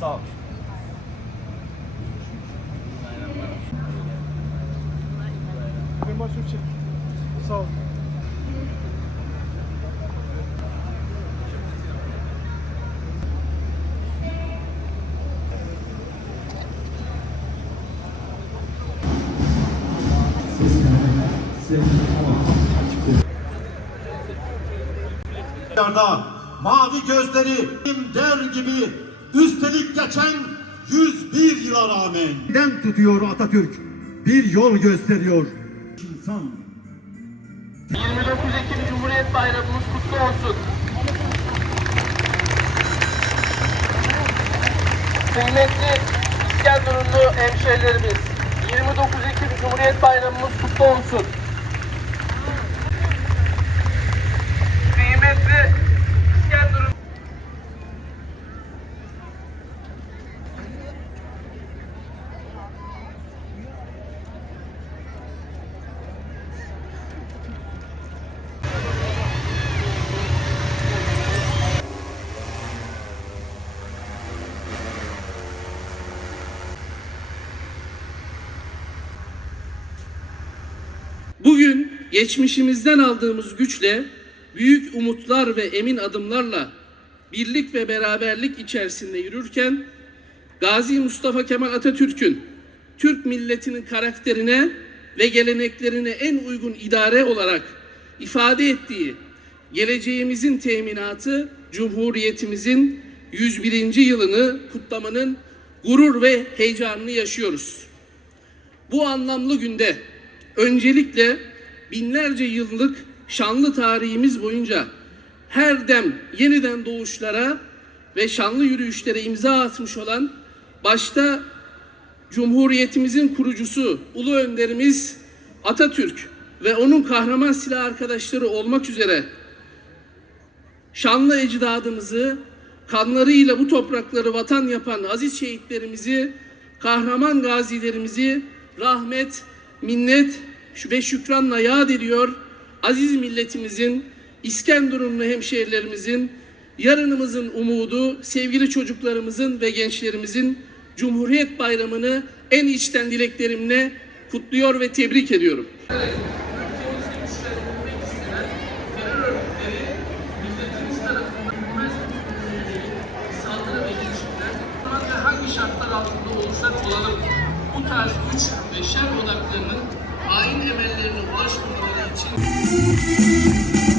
Sağ ol. Başım çek. Sağ ol. Mavi gözleri der gibi üstelik geçen 101 yıla rağmen dem tutuyor Atatürk bir yol gösteriyor insan 29 Ekim Cumhuriyet Bayramımız kutlu olsun. Kıymetli İskenderunlu hemşehrilerimiz, 29 Ekim Cumhuriyet Bayramımız kutlu olsun. Kıymetli geçmişimizden aldığımız güçle, büyük umutlar ve emin adımlarla birlik ve beraberlik içerisinde yürürken Gazi Mustafa Kemal Atatürk'ün Türk milletinin karakterine ve geleneklerine en uygun idare olarak ifade ettiği geleceğimizin teminatı Cumhuriyetimizin 101. yılını kutlamanın gurur ve heyecanını yaşıyoruz. Bu anlamlı günde öncelikle binlerce yıllık şanlı tarihimiz boyunca her dem yeniden doğuşlara ve şanlı yürüyüşlere imza atmış olan başta Cumhuriyetimizin kurucusu Ulu Önderimiz Atatürk ve onun kahraman silah arkadaşları olmak üzere şanlı ecdadımızı, kanlarıyla bu toprakları vatan yapan aziz şehitlerimizi, kahraman gazilerimizi rahmet, minnet ve şükranla yad ediyor. Aziz milletimizin, İskenderunlu hemşehrilerimizin, yarınımızın umudu, sevgili çocuklarımızın ve gençlerimizin Cumhuriyet Bayramı'nı en içten dileklerimle kutluyor ve tebrik ediyorum. hangi şartlar altında olursak olalım bu tarz güç ve şer odaklarının hain emellerine ulaşmamaları için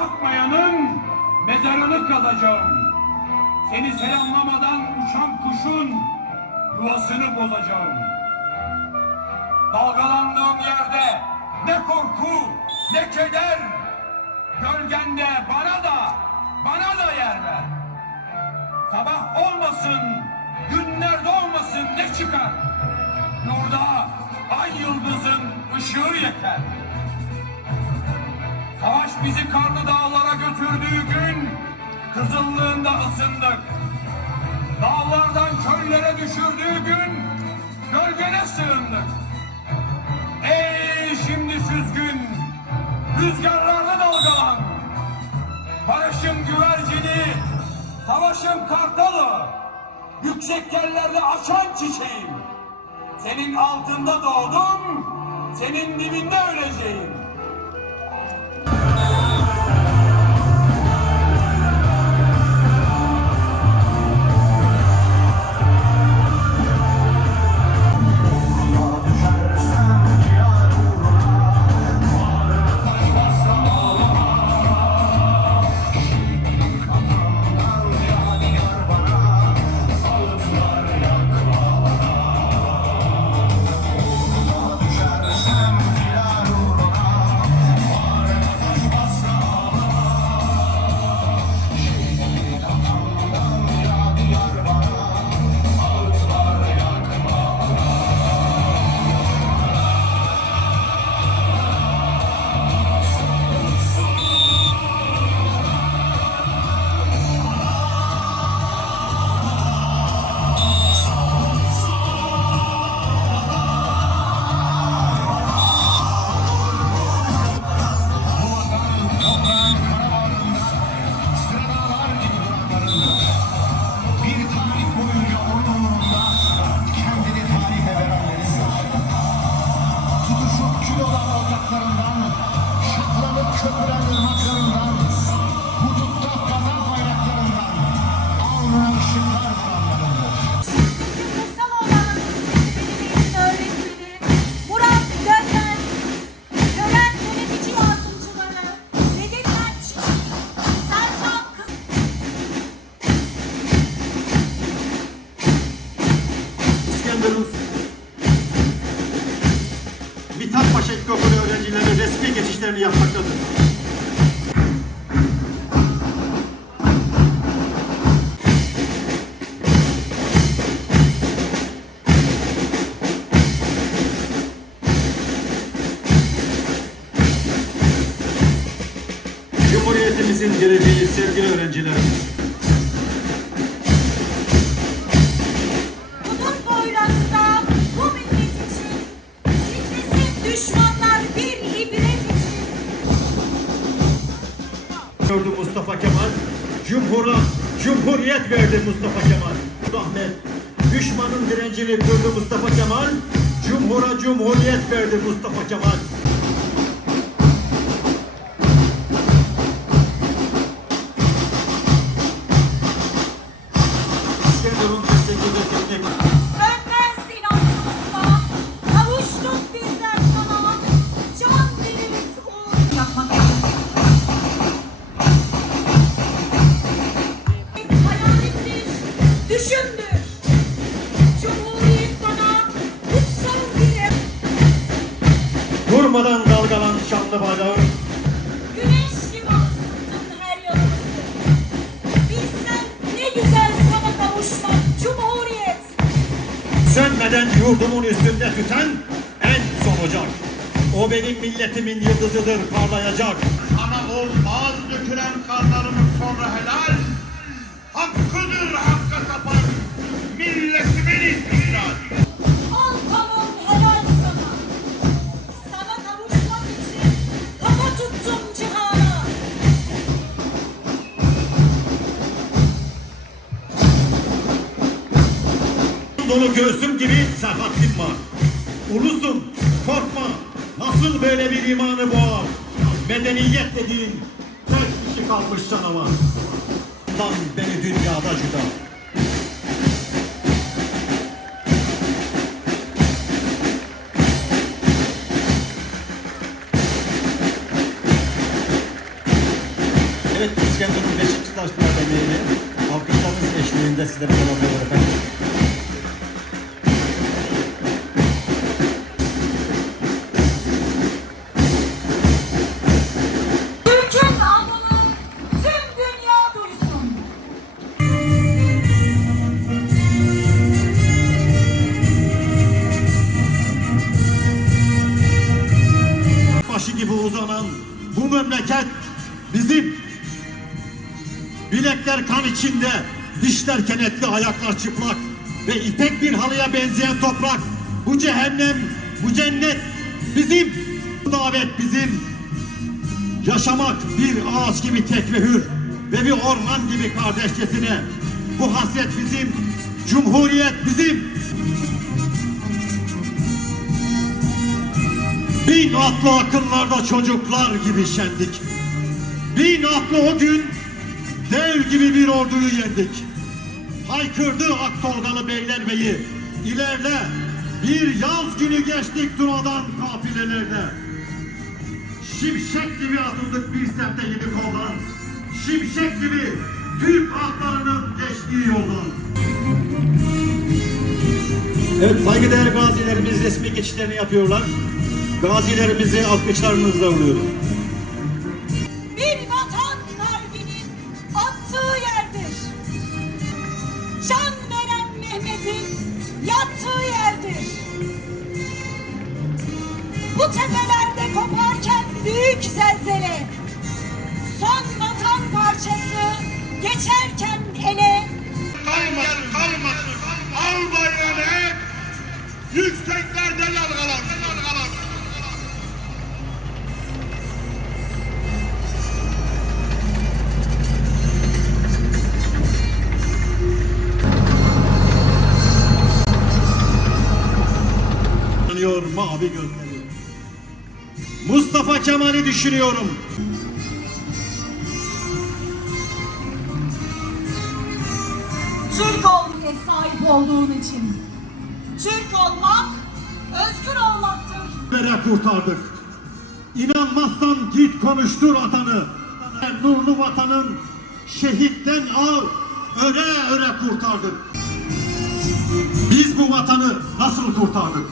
bakmayanın mezarını kazacağım. Seni selamlamadan uçan kuşun yuvasını bozacağım. Dalgalandığım yerde ne korku ne keder. Gölgende bana da bana da yer ver. Sabah olmasın, günler doğmasın ne çıkar? Yurda ay yıldızın ışığı yeter. Savaş bizi karlı dağlara götürdüğü gün kızıllığında ısındık. Dağlardan çöllere düşürdüğü gün gölgene sığındık. Ey şimdi süzgün, rüzgarlarda dalgalan. Barışın güvercini, savaşın kartalı. Yüksek yerlerde açan çiçeğim. Senin altında doğdum, senin dibinde öleceğim. Geleceği sevgili öğrencilerimiz. Bunun boylarında bu millet için titresin düşmanlar bir ibret için. Gördü Mustafa Kemal, Cumhur'a Cumhuriyet verdi Mustafa Kemal. Ahmet, düşmanın direncini kırdı Mustafa Kemal, Cumhur'a Cumhuriyet verdi Mustafa Kemal. Durmadan dalgalan şanlı bayrağı, Güneş gibi ısıttın her yanımızı. Bilsen ne güzel sana kavuşmak Cumhuriyet. Sönmeden yurdumun üstünde tüten en son ocak. O benim milletimin yıldızıdır parlayacak. Ana olmaz dökülen kanlarımın sonra helal. Hakkıdır hakka tapan milletimin istiklal. Dolu göğsüm gibi serhatim var. Ulusum korkma nasıl böyle bir imanı boğar. Medeniyet dediğin tek kişi kalmış canavar. Lan beni dünyada cüda. Evet İskenderun Beşiktaşlı Derneği'ni alkışlarınız eşliğinde sizlere selamlıyorlar içinde, dişler kenetli, ayaklar çıplak ve ipek bir halıya benzeyen toprak. Bu cehennem, bu cennet bizim. Bu davet bizim. Yaşamak bir ağaç gibi tek ve hür ve bir orman gibi kardeşçesine. Bu hasret bizim, cumhuriyet bizim. Bin atlı akınlarda çocuklar gibi şendik. Bin atlı o gün dev gibi bir orduyu yendik. Haykırdı Aktorgalı Beylerbeyi. İlerle bir yaz günü geçtik Tuna'dan kafilelerle. Şimşek gibi atıldık bir semte yedi koldan. Şimşek gibi Türk atlarının geçtiği yoldan. Evet saygıdeğer gazilerimiz resmi geçişlerini yapıyorlar. Gazilerimizi alkışlarınızla uğurluyoruz. Düşünüyorum. Türk olmaya sahip olduğun için. Türk olmak, özgür olmaktır. Bere kurtardık. İnanmazsan git konuştur atanı. Nurlu vatanın şehitten al, öre öre kurtardık. Biz bu bu vatanı nasıl kurtardık?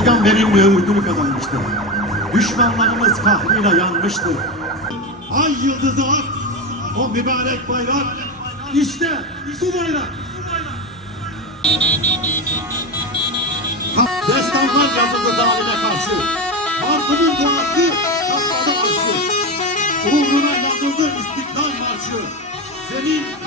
Peygamberin mühürünü kazanmıştı. Düşmanlarımız kahrıyla yanmıştı. Ay yıldızı ak, o mübarek bayrak, işte bu bayrak. Destanlar yazıldı zalime karşı. Martı'nın duası katladı arşı. Uğruna yazıldı istiklal marşı. Kırmızı.